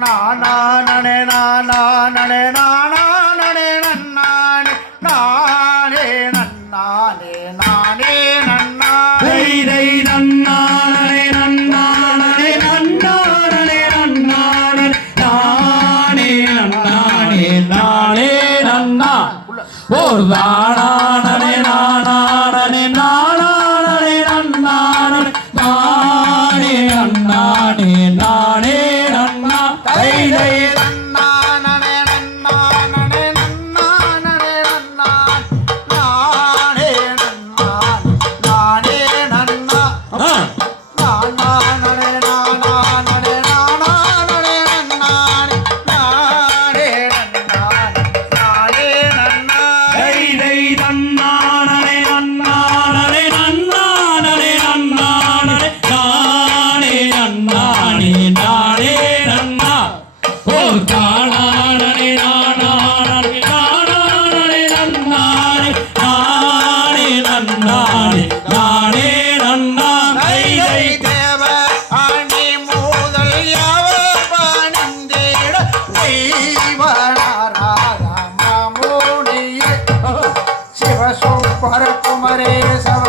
நானே நானே நானே நன்னானே நானே நன்னானே நானே நன்னா தை நன்னானே நன்னானே நன்னானே நன்னானே நானே நன்னானே நானே நன்னா ஓர் தானானே நானானே நானானே நன்னானே நானே நன்னானே நானே நன்னா தை நன்னானே நன்னானே நன்னானே நன்னானே நானே நன்னா நானே நானே நானே நானே நானே நானே நன்னா தை நன்னானே நன்னானே நன்னானே நன்னானே நானே நன்னானே நானே நன்னா ஓ தானானே நானானே நானானே நன்னானே நானே நன்னானே நானே நன்னா தை தேவ அணி மூதல் யாவர் பணிந்திட தெய்வனாராதமுனியே சிவசுப்பர குமரேசவ